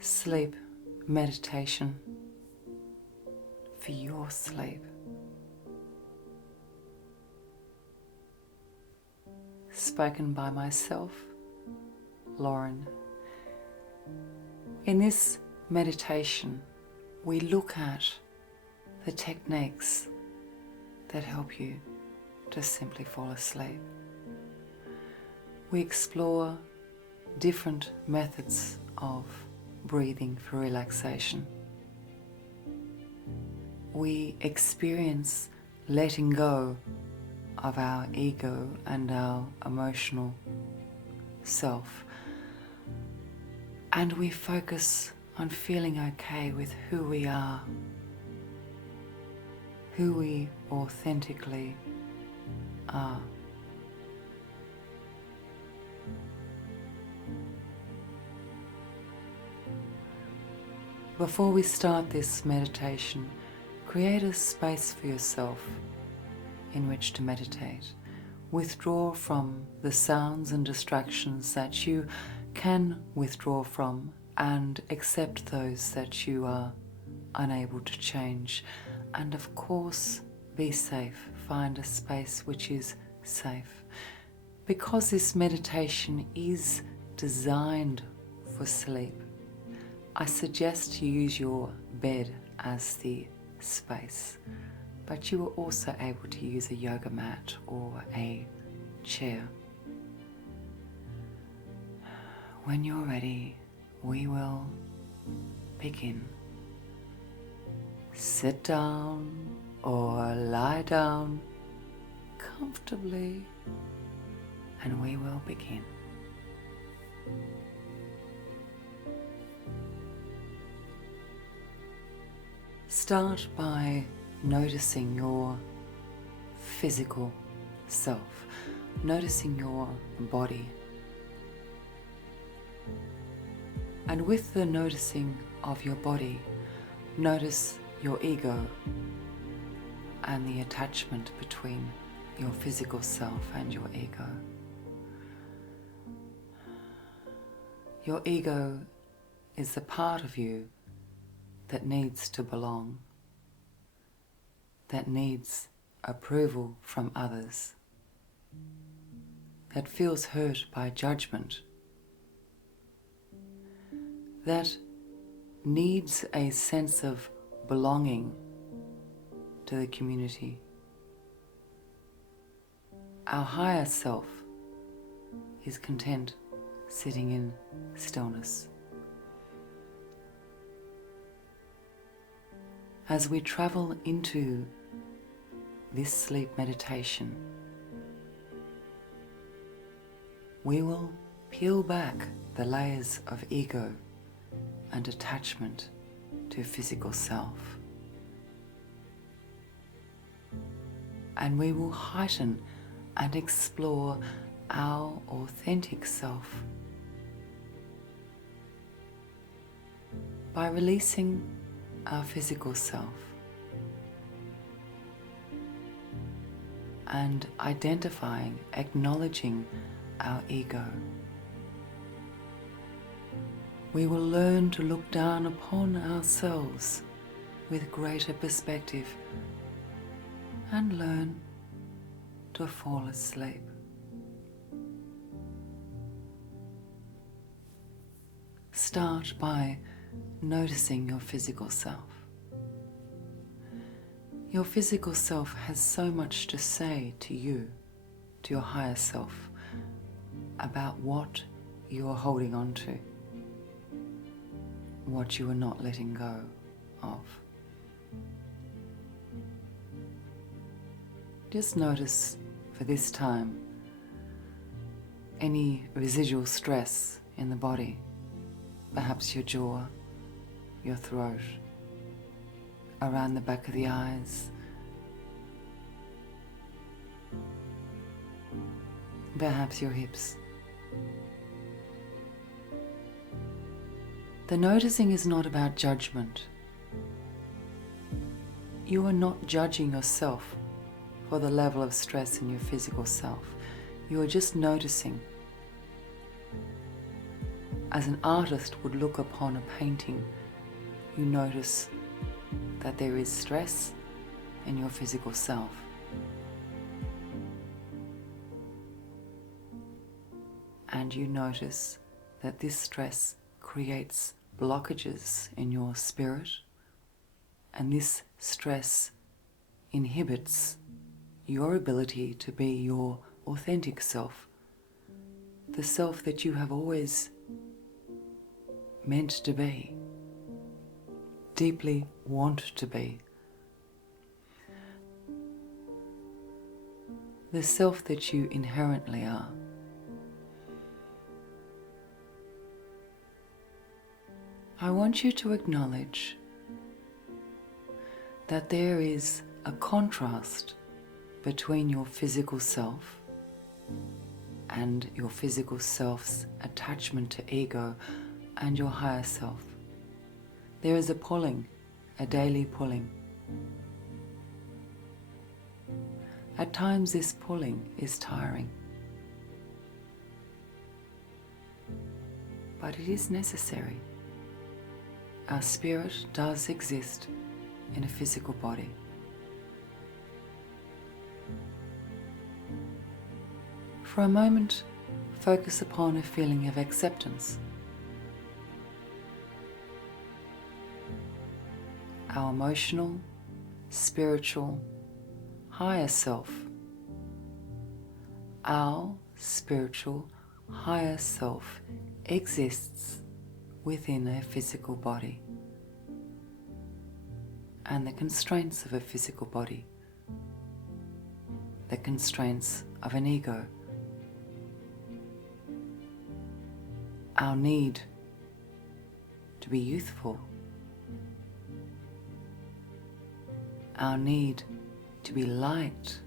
sleep meditation for your sleep. Spoken by myself, Lauren. In this meditation, we look at the techniques that help you to simply fall asleep. We explore different methods of breathing for relaxation. We experience letting go of our ego and our emotional self, and we focus on feeling okay with who we are, who we authentically are. Before we start this meditation, create a space for yourself in which to meditate. Withdraw from the sounds and distractions that you can withdraw from, and accept those that you are unable to change. And of course, be safe. Find a space which is safe. Because this meditation is designed for sleep, I suggest you use your bed as the space, but you are also able to use a yoga mat or a chair. When you're ready, we will begin. Sit down or lie down comfortably, and we will begin. Start by noticing your physical self, noticing your body. And with the noticing of your body, notice your ego and the attachment between your physical self and your ego. Your ego is the part of you that needs to belong, that needs approval from others, that feels hurt by judgment, that needs a sense of belonging to the community. Our higher self is content sitting in stillness. As we travel into this sleep meditation, we will peel back the layers of ego and attachment to physical self, and we will heighten and explore our authentic self by releasing our physical self and identifying, acknowledging our ego. We will learn to look down upon ourselves with greater perspective and learn to fall asleep. Start by noticing your physical self. Your physical self has so much to say to you, to your higher self, about what you are holding on to, what you are not letting go of. Just notice for this time any residual stress in the body, perhaps your jaw, your throat, around the back of the eyes, perhaps your hips. The noticing is not about judgment. You are not judging yourself for the level of stress in your physical self. You are just noticing. as an artist would look upon a painting, you notice that there is stress in your physical self. And you notice that this stress creates blockages in your spirit, and this stress inhibits your ability to be your authentic self, the self that you have always meant to be, deeply want to be, the self that you inherently are. I want you to acknowledge that there is a contrast between your physical self and your physical self's attachment to ego and your higher self. There is a pulling, a daily pulling. At times this pulling is tiring, but it is necessary. Our spirit does exist in a physical body. For a moment, focus upon a feeling of acceptance. Our emotional, spiritual, higher self. Our spiritual, higher self exists within a physical body and the constraints of a physical body, the constraints of an ego, our need to be youthful, our need to be liked,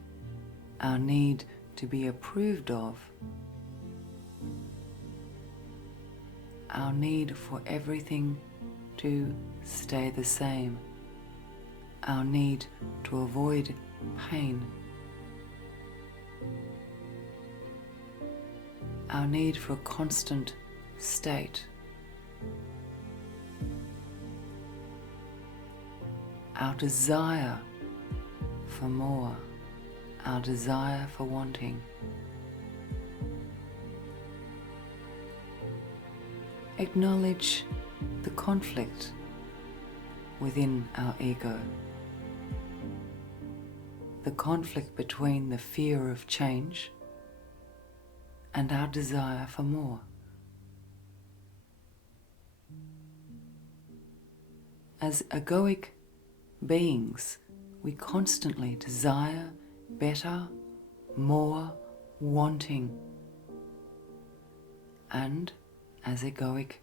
our need to be approved of, our need for everything to stay the same, our need to avoid pain, our need for a constant state, our desire for more, our desire for wanting. Acknowledge the conflict within our ego, the conflict between the fear of change and our desire for more. As egoic beings, we constantly desire better, more, wanting. And as egoic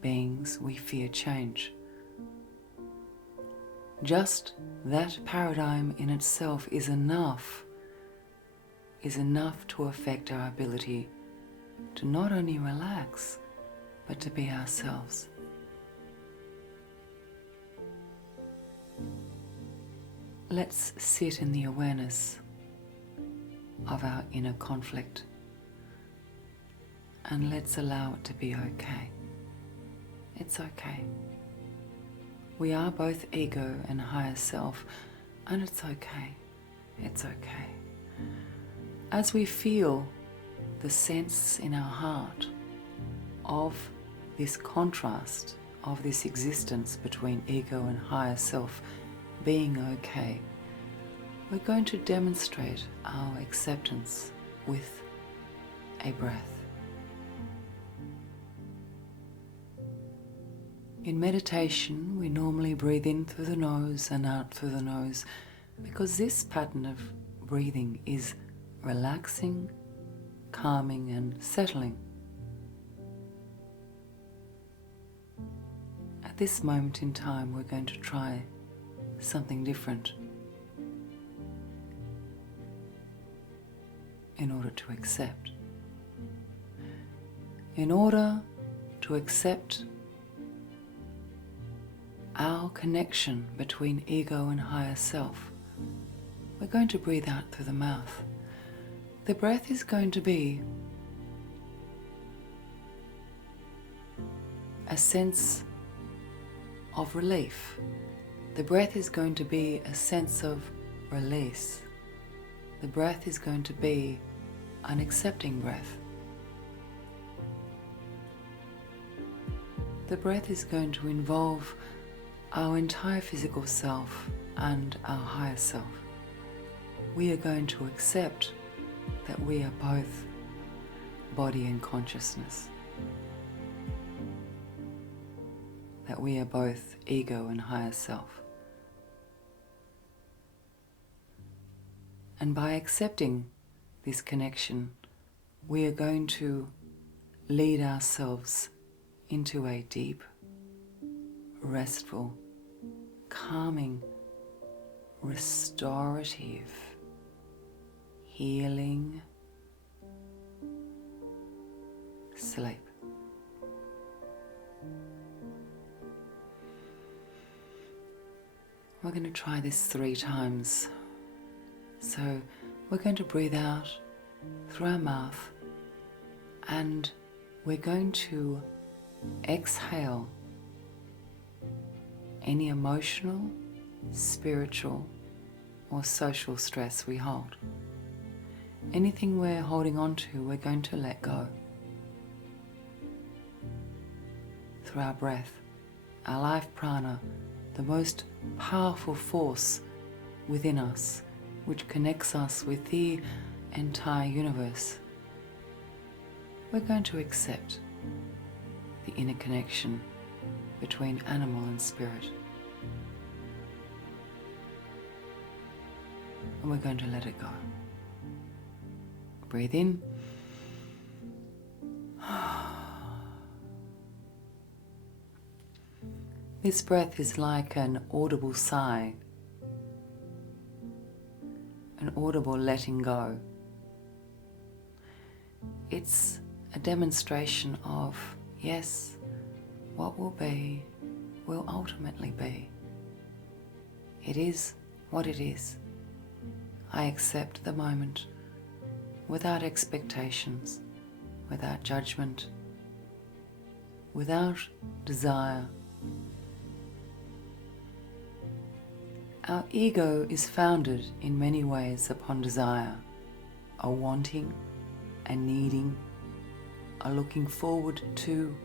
beings, we fear change. Just that paradigm in itself is enough to affect our ability to not only relax, but to be ourselves. Let's sit in the awareness of our inner conflict, and let's allow it to be okay. It's okay. We are both ego and higher self, and it's okay. It's okay. As we feel the sense in our heart of this contrast, of this existence between ego and higher self being okay, we're going to demonstrate our acceptance with a breath. In meditation, we normally breathe in through the nose and out through the nose because this pattern of breathing is relaxing, calming, and settling. At this moment in time, we're going to try something different in order to accept. In order to accept our connection between ego and higher self, we're going to breathe out through the mouth. The breath is going to be a sense of relief. The breath is going to be a sense of release. The breath is going to be an accepting breath. The breath is going to involve our entire physical self and our higher self. We are going to accept that we are both body and consciousness, that we are both ego and higher self. And by accepting this connection, we are going to lead ourselves into a deep, restful, calming, restorative, healing sleep. We're going to try this 3 times. So we're going to breathe out through our mouth and we're going to exhale any emotional, spiritual, or social stress we hold. Anything we're holding on to, we're going to let go. Through our breath, our life prana, the most powerful force within us, which connects us with the entire universe. We're going to accept the inner connection between animal and spirit. And we're going to let it go. Breathe in. This breath is like an audible sigh, an audible letting go. It's a demonstration of, yes, what will be will ultimately be. It is what it is. I accept the moment without expectations, without judgment, without desire. Our ego is founded in many ways upon desire, a wanting, a needing, a looking forward to,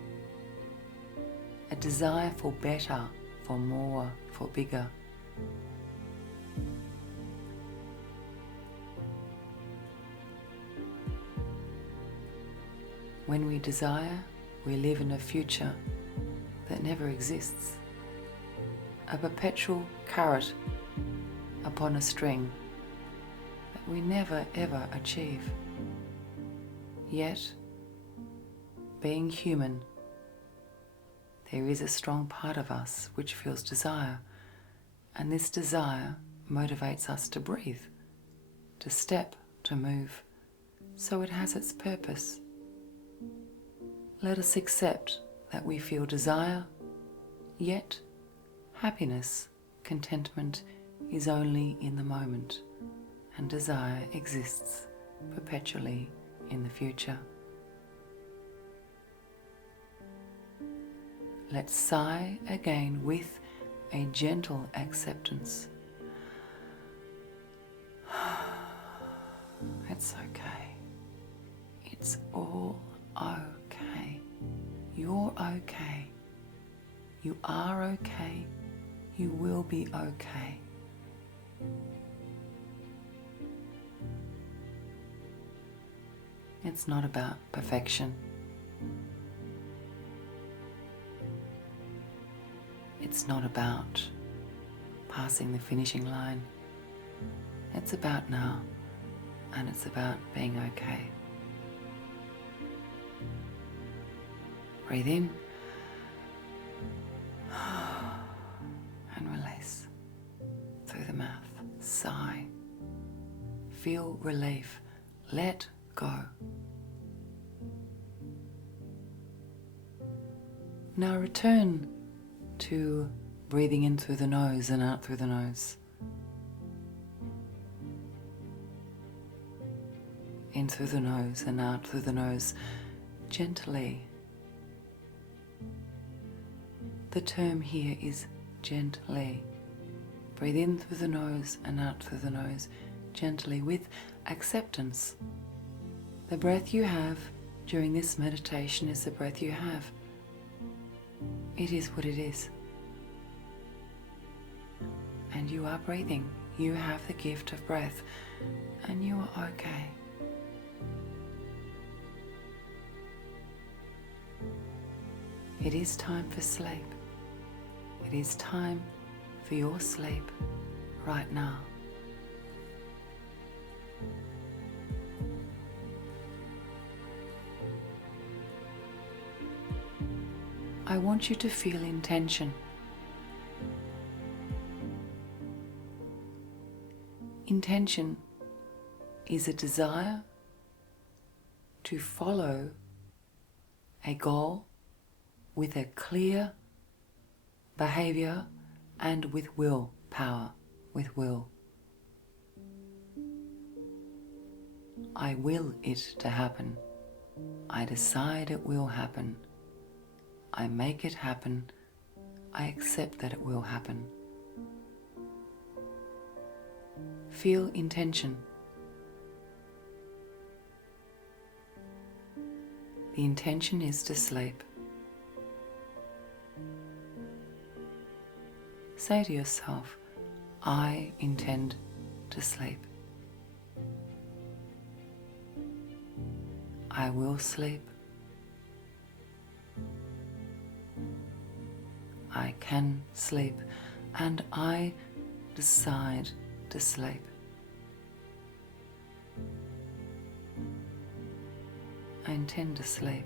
a desire for better, for more, for bigger. When we desire, we live in a future that never exists. A perpetual carrot upon a string that we never ever achieve. Yet, being human, there is a strong part of us which feels desire, and this desire motivates us to breathe, to step, to move, so it has its purpose. Let us accept that we feel desire, yet happiness, contentment is only in the moment, and desire exists perpetually in the future. Let's sigh again with a gentle acceptance. It's okay. It's all okay. You're okay. You are okay. You will be okay. It's not about perfection. It's not about passing the finishing line. It's about now, and it's about being okay. Breathe in and release through the mouth. Sigh. Feel relief. Let go. Now return to breathing in through the nose and out through the nose. In through the nose and out through the nose, gently. The term here is gently. Breathe in through the nose and out through the nose, gently, with acceptance. The breath you have during this meditation is the breath you have. It is what it is. And you are breathing. You have the gift of breath, and you are okay. It is time for sleep. It is time for your sleep right now. I want you to feel intention. Intention is a desire to follow a goal with a clear behavior and with willpower, with will. I will it to happen. I decide it will happen. I make it happen. I accept that it will happen. Feel intention. The intention is to sleep. Say to yourself, I intend to sleep. I will sleep. I can sleep, and I decide to sleep. I intend to sleep.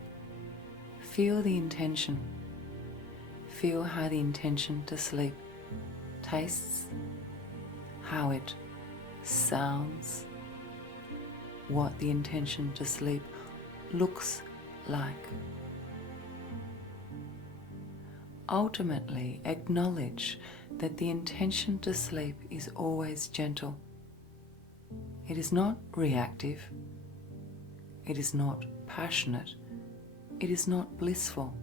Feel the intention. Feel how the intention to sleep tastes, how it sounds, what the intention to sleep looks like. Ultimately, acknowledge that the intention to sleep is always gentle. It is not reactive. It is not passionate. It is not blissful.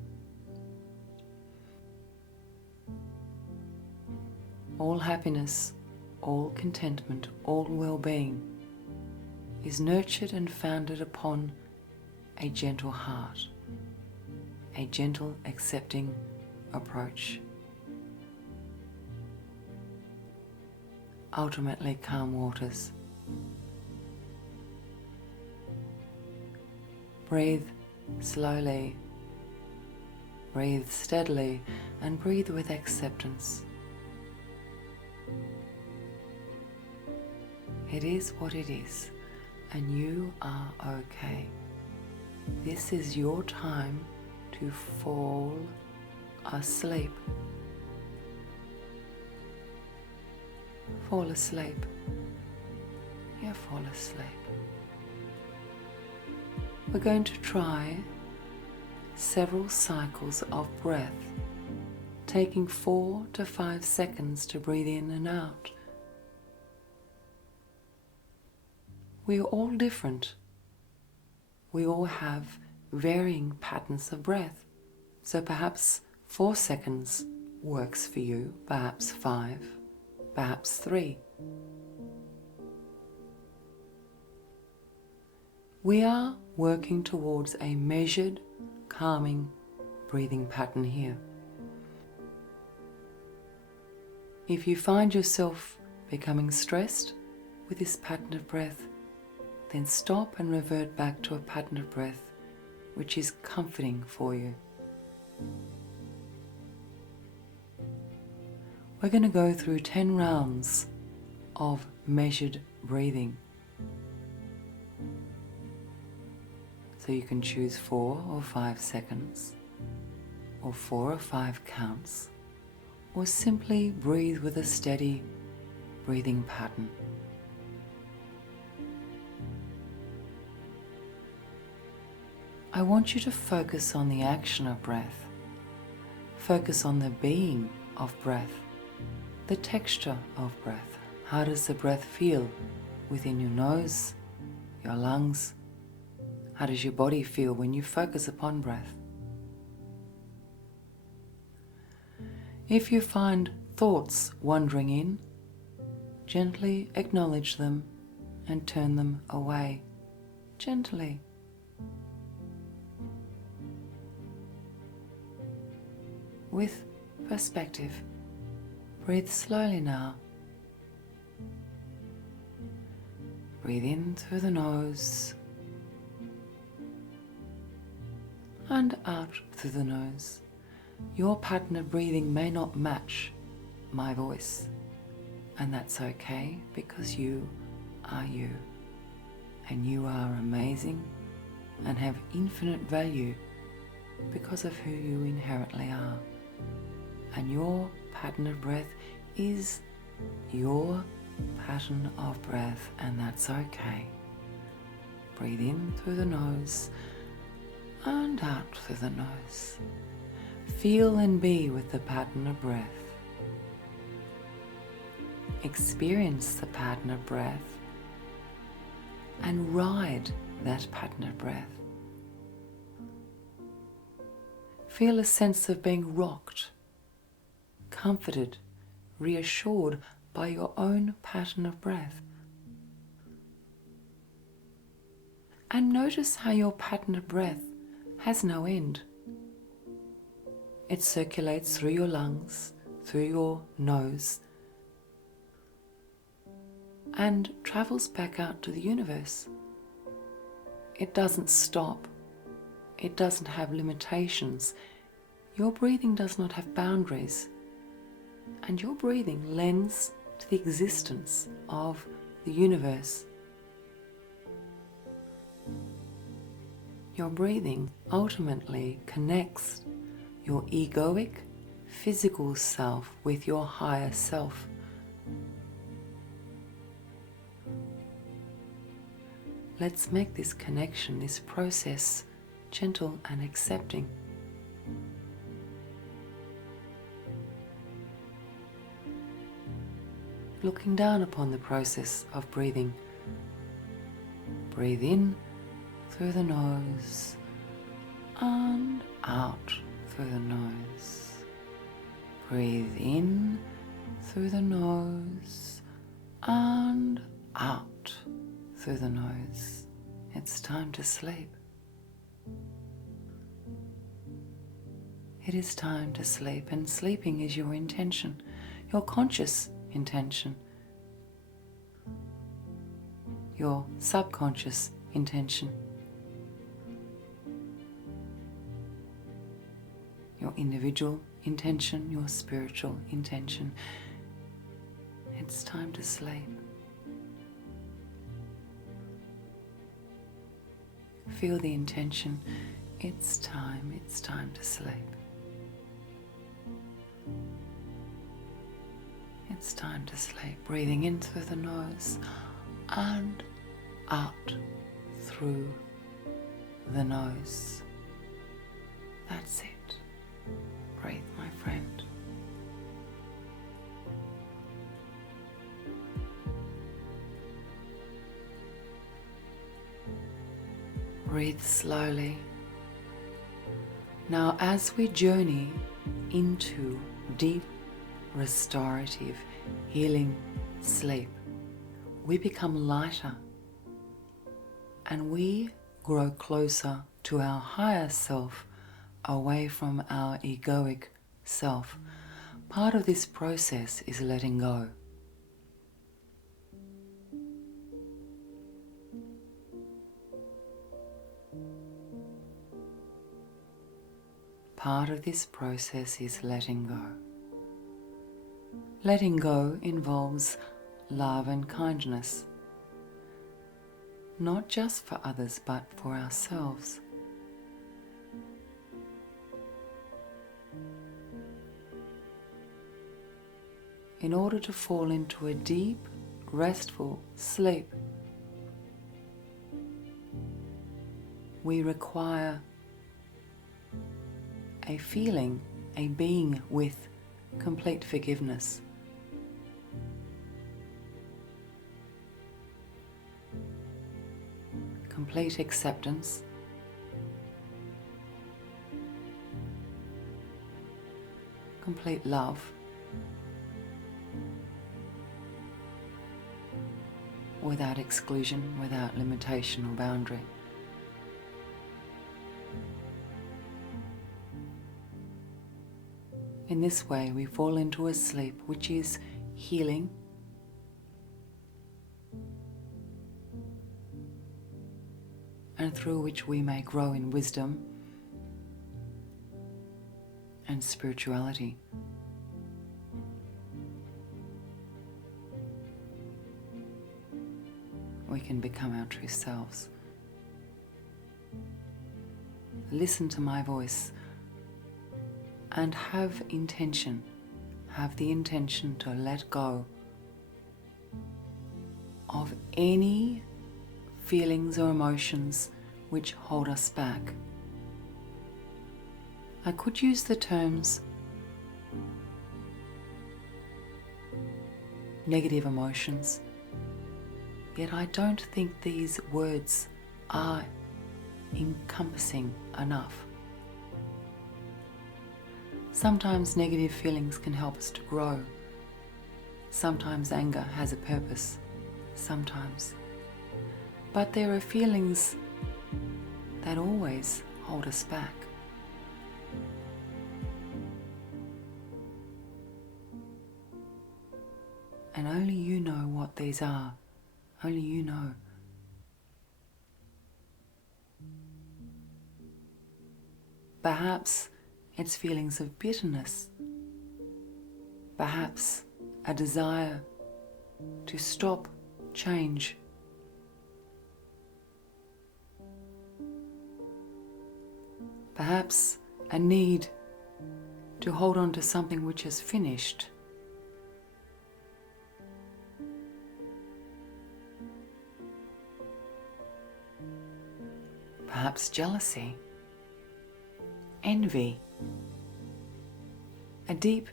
All happiness, all contentment, all well-being is nurtured and founded upon a gentle heart, a gentle, accepting approach. Ultimately, calm waters. Breathe slowly, breathe steadily, and breathe with acceptance. It is what it is, and you are okay. This is your time to fall asleep. Fall asleep. Yeah, fall asleep. We're going to try several cycles of breath, taking 4 to 5 seconds to breathe in and out. We are all different. We all have varying patterns of breath. So perhaps 4 seconds works for you, perhaps 5, perhaps 3. We are working towards a measured, calming breathing pattern here. If you find yourself becoming stressed with this pattern of breath, then stop and revert back to a pattern of breath which is comforting for you. We're going to go through 10 rounds of measured breathing. So you can choose 4 or 5 seconds, or 4 or 5 counts, or simply breathe with a steady breathing pattern. I want you to focus on the action of breath. Focus on the being of breath, the texture of breath. How does the breath feel within your nose, your lungs? How does your body feel when you focus upon breath? If you find thoughts wandering in, gently acknowledge them and turn them away, gently. With perspective, breathe slowly now. Breathe in through the nose and out through the nose. Your pattern of breathing may not match my voice, and that's okay, because you are you, and you are amazing and have infinite value because of who you inherently are. And your pattern of breath is your pattern of breath, and that's okay. Breathe in through the nose and out through the nose. Feel and be with the pattern of breath. Experience the pattern of breath and ride that pattern of breath. Feel a sense of being rocked, comforted, reassured by your own pattern of breath. And notice how your pattern of breath has no end. It circulates through your lungs, through your nose, and travels back out to the universe. It doesn't stop. It doesn't have limitations. Your breathing does not have boundaries. And your breathing lends to the existence of the universe. Your breathing ultimately connects your egoic, physical self with your higher self. Let's make this connection, this process, gentle and accepting. Looking down upon the process of breathing. Breathe in through the nose and out through the nose. Breathe in through the nose and out through the nose. It's time to sleep. It is time to sleep, and sleeping is your intention, your conscious intention, your subconscious intention, your individual intention, your spiritual intention. It's time to sleep. Feel the intention. It's time to sleep. It's time to sleep. Breathing in through the nose and out through the nose. That's it. Breathe, my friend. Breathe slowly. Now, as we journey into deep, restorative, healing sleep, we become lighter and we grow closer to our higher self, away from our egoic self. Part of this process is letting go. Part of this process is letting go. Letting go involves love and kindness, not just for others but for ourselves. In order to fall into a deep, restful sleep, we require a feeling, a being with complete forgiveness. Complete acceptance. complete love, without exclusion, without limitation or boundary. In this way, we fall into a sleep which is healing, and through which we may grow in wisdom and spirituality. We can become our true selves. Listen to my voice and have the intention to let go of any feelings or emotions which hold us back. I could use the terms negative emotions, yet I don't think these words are encompassing enough. Sometimes negative feelings can help us to grow. Sometimes anger has a purpose. Sometimes. But there are feelings that always hold us back. And only you know what these are. Only you know. Perhaps it's feelings of bitterness. Perhaps a desire to stop change. Perhaps a need to hold on to something which is finished. Perhaps jealousy, envy, a deep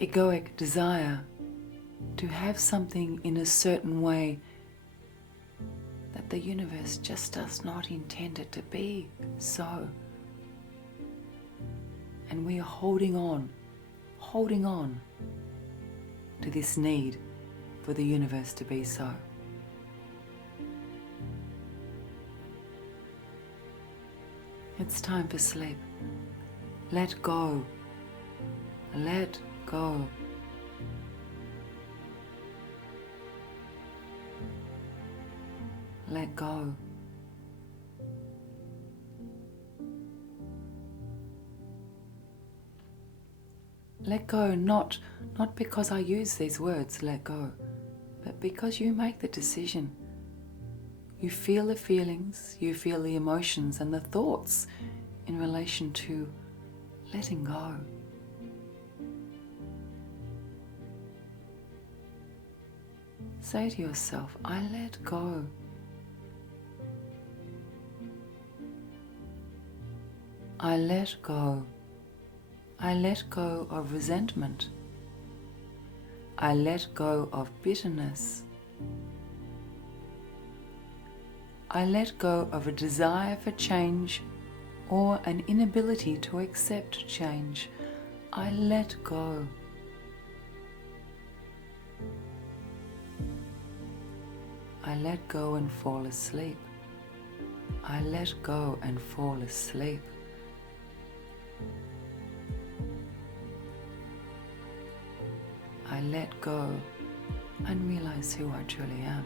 egoic desire to have something in a certain way that the universe just does not intend it to be so. And we are holding on to this need for the universe to be so. It's time for sleep. Let go. Let go. Let go. Let go, not because I use these words, let go, but because you make the decision. You feel the feelings, you feel the emotions and the thoughts in relation to letting go. Say to yourself, I let go. I let go. I let go of resentment. I let go of bitterness. I let go of a desire for change or an inability to accept change. I let go. I let go and fall asleep. I let go and fall asleep. I let go and realize who I truly am.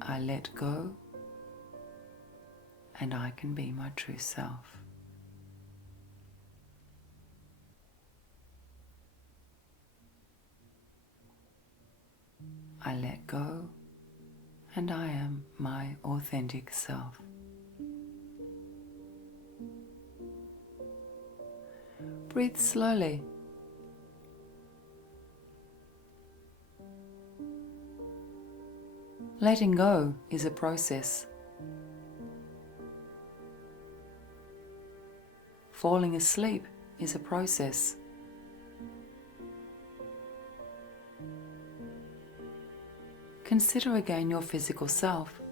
I let go and I can be my true self. I let go and I am my authentic self. Breathe slowly. Letting go is a process. Falling asleep is a process. Consider again your physical self.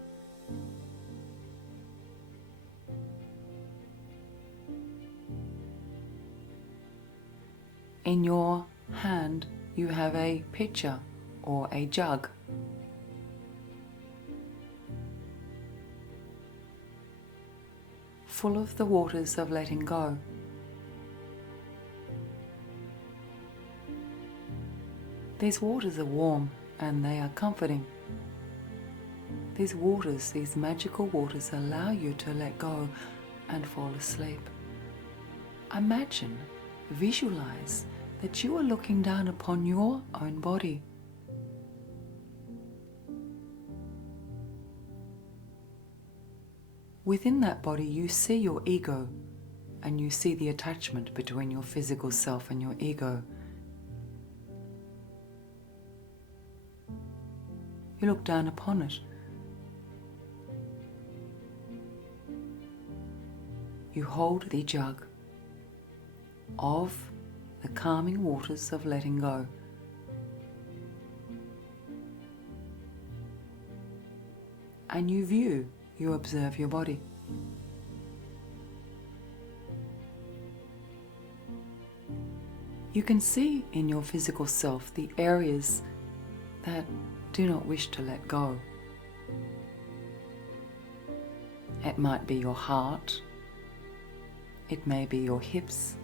In your hand you have a pitcher or a jug. Full of the waters of letting go. These waters are warm and they are comforting. These waters, these magical waters, allow you to let go and fall asleep. Imagine, visualize that you are looking down upon your own body. Within that body, you see your ego, and you see the attachment between your physical self and your ego. You look down upon it. You hold the jug of the calming waters of letting go. And you observe your body. You can see in your physical self the areas that do not wish to let go. It might be your heart, it may be your hips,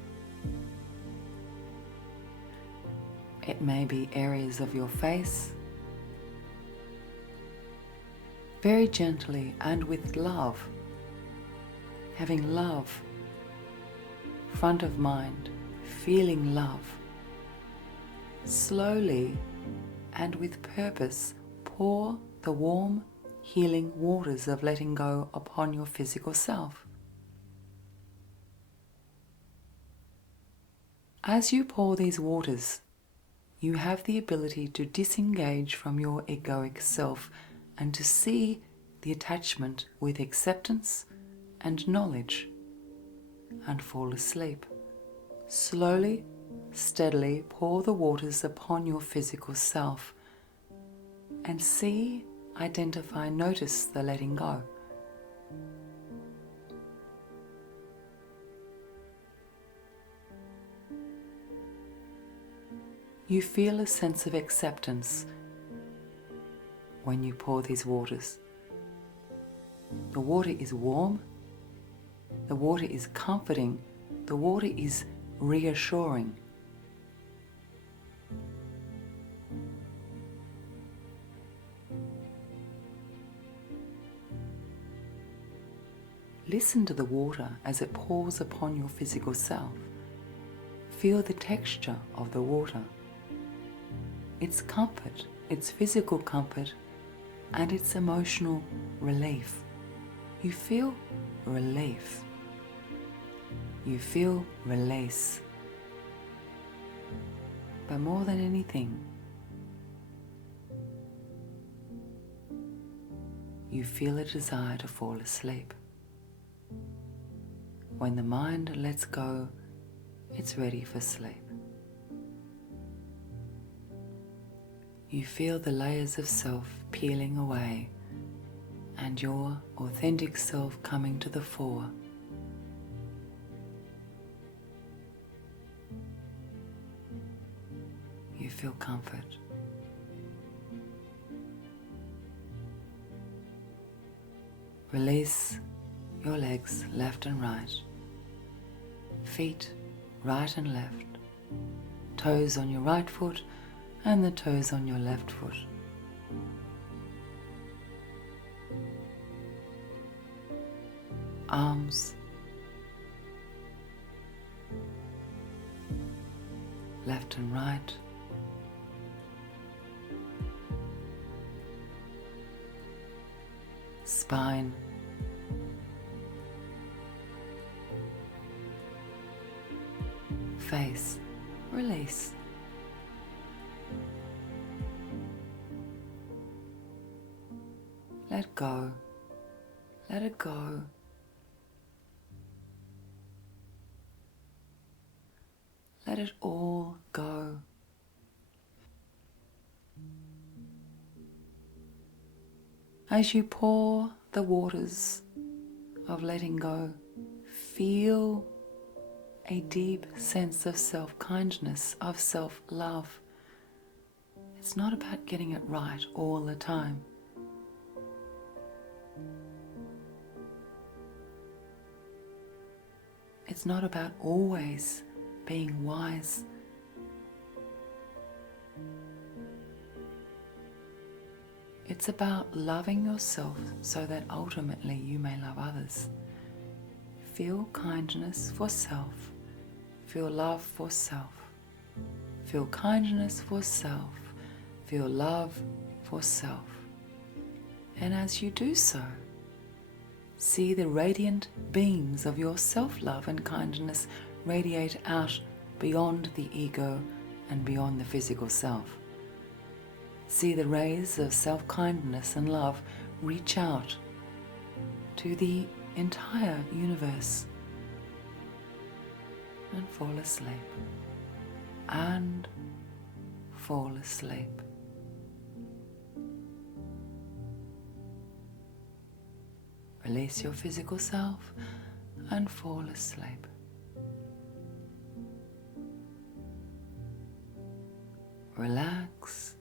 it may be areas of your face. Very gently and with love, having love front of mind, feeling love, slowly and with purpose pour the warm, healing waters of letting go upon your physical self. As you pour these waters, you have the ability to disengage from your egoic self and to see the attachment with acceptance and knowledge and fall asleep. Slowly, steadily pour the waters upon your physical self and see, identify, notice the letting go. You feel a sense of acceptance when you pour these waters. The water is warm, the water is comforting, the water is reassuring. Listen to the water as it pours upon your physical self. Feel the texture of the water, its comfort, its physical comfort, and its emotional relief. You feel relief. You feel release. But more than anything, you feel a desire to fall asleep. When the mind lets go, it's ready for sleep. You feel the layers of self peeling away and your authentic self coming to the fore. You feel comfort. Release your legs left and right, feet right and left, toes on your right foot and the toes on your left foot. Arms, left and right, spine, face, release. Let go, let it go. Let it all go. As you pour the waters of letting go, feel a deep sense of self-kindness, of self-love. It's not about getting it right all the time. It's not about always being wise. It's about loving yourself so that ultimately you may love others. Feel kindness for self. Feel love for self. Feel kindness for self. Feel love for self. And as you do so, see the radiant beams of your self-love and kindness radiate out beyond the ego and beyond the physical self. See the rays of self-kindness and love reach out to the entire universe and fall asleep and fall asleep. Release your physical self and fall asleep. Relax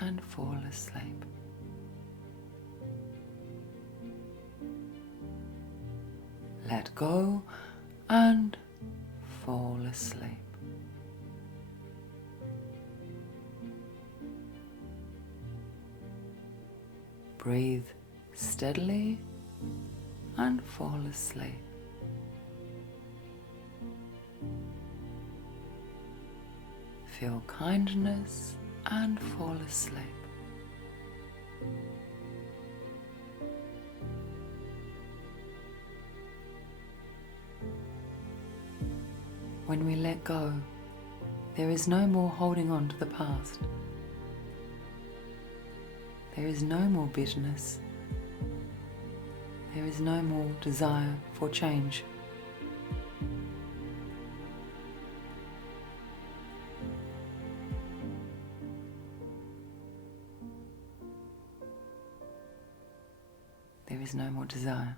and fall asleep. Let go and fall asleep. Breathe steadily and fall asleep. Feel kindness and fall asleep. When we let go, there is no more holding on to the past. There is no more bitterness. There is no more desire for change. There is no more desire.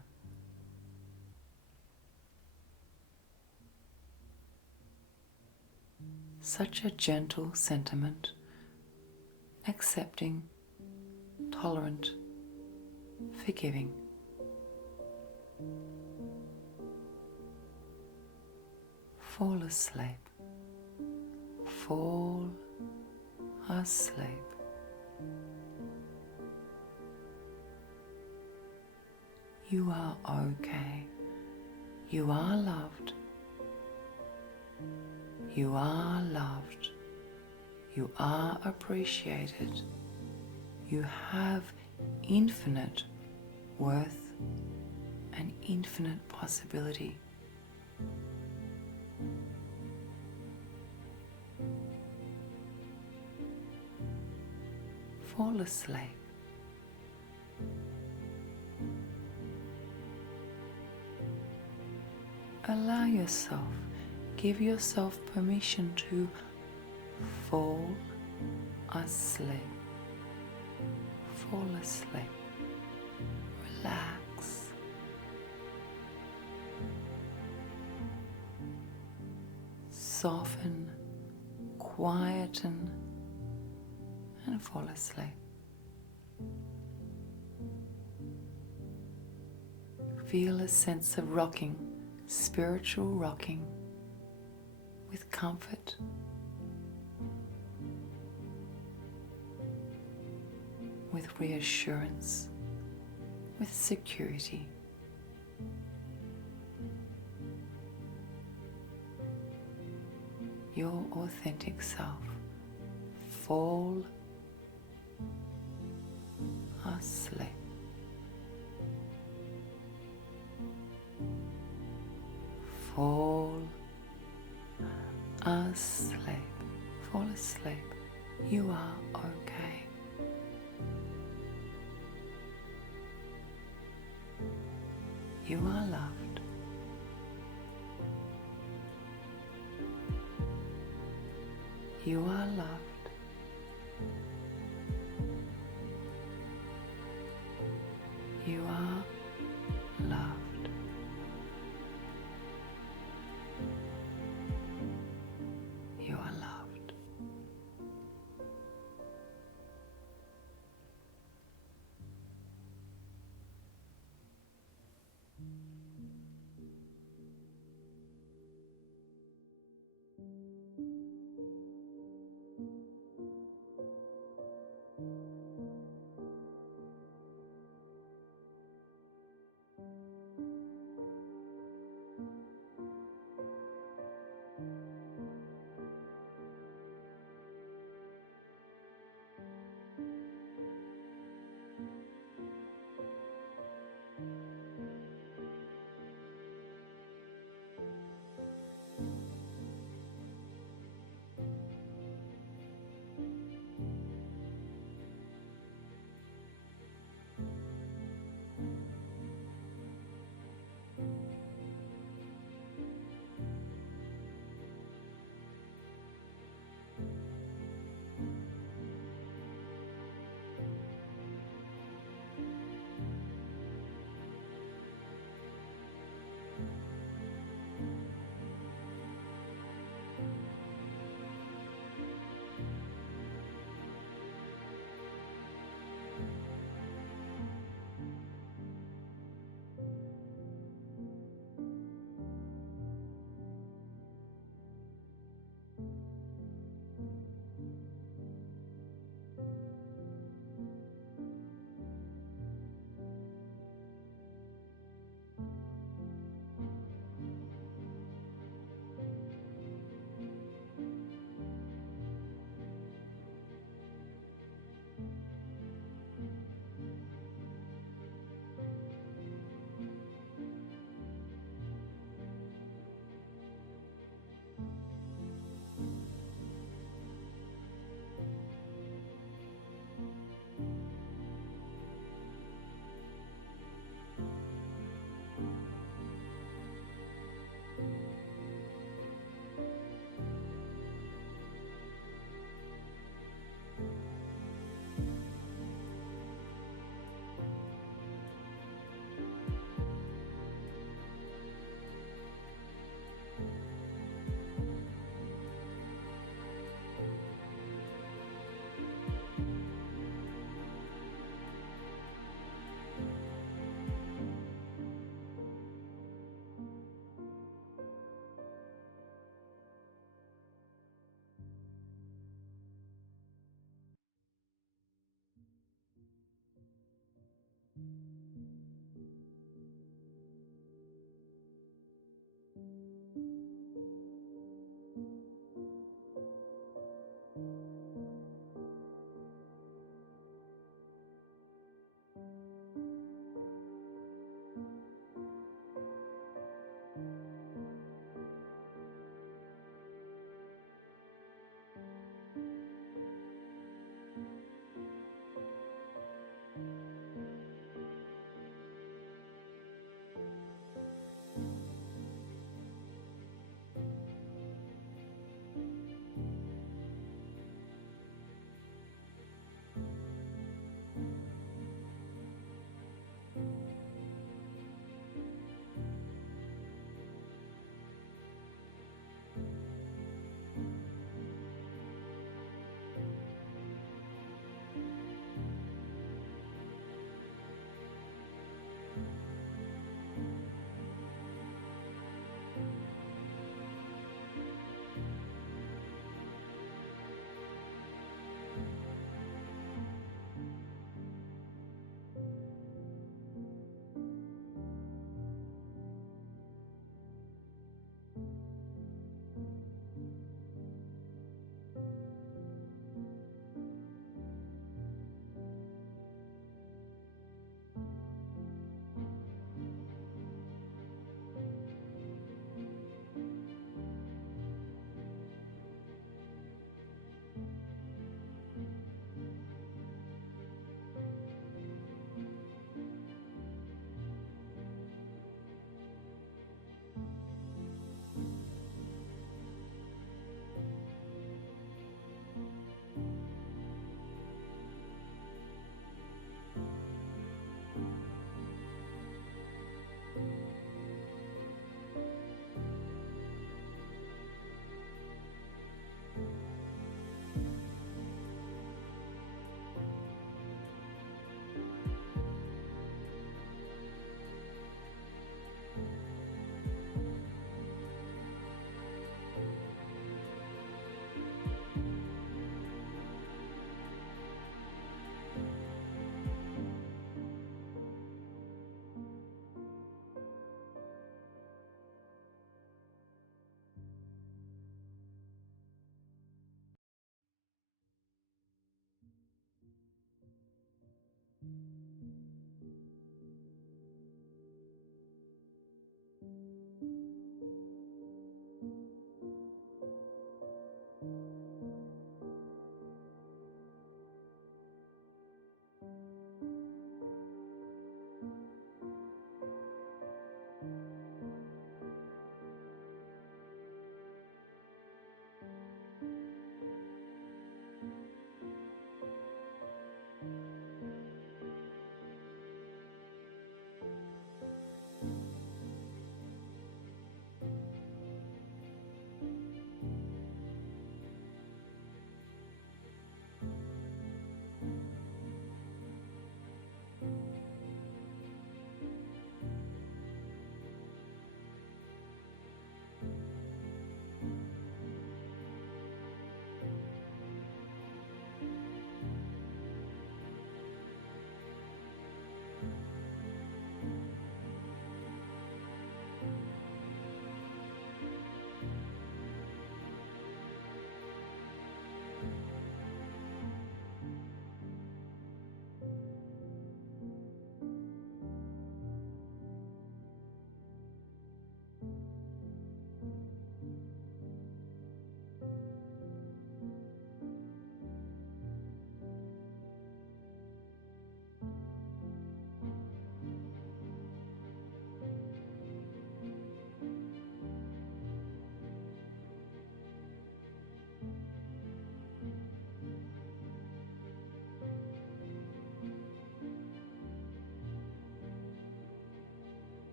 Such a gentle sentiment, accepting, tolerant, forgiving. Fall asleep. Fall asleep. You are okay. You are loved. You are loved. You are appreciated. You have infinite worth and infinite possibility. Fall asleep. Allow yourself, give yourself permission to fall asleep. Fall asleep. Relax. Soften, quieten, and fall asleep. Feel a sense of rocking, spiritual rocking, with comfort, with reassurance, with security. Your authentic self. Fall asleep. Fall asleep. Fall asleep. You are okay. You are loved. You are loved. You are loved.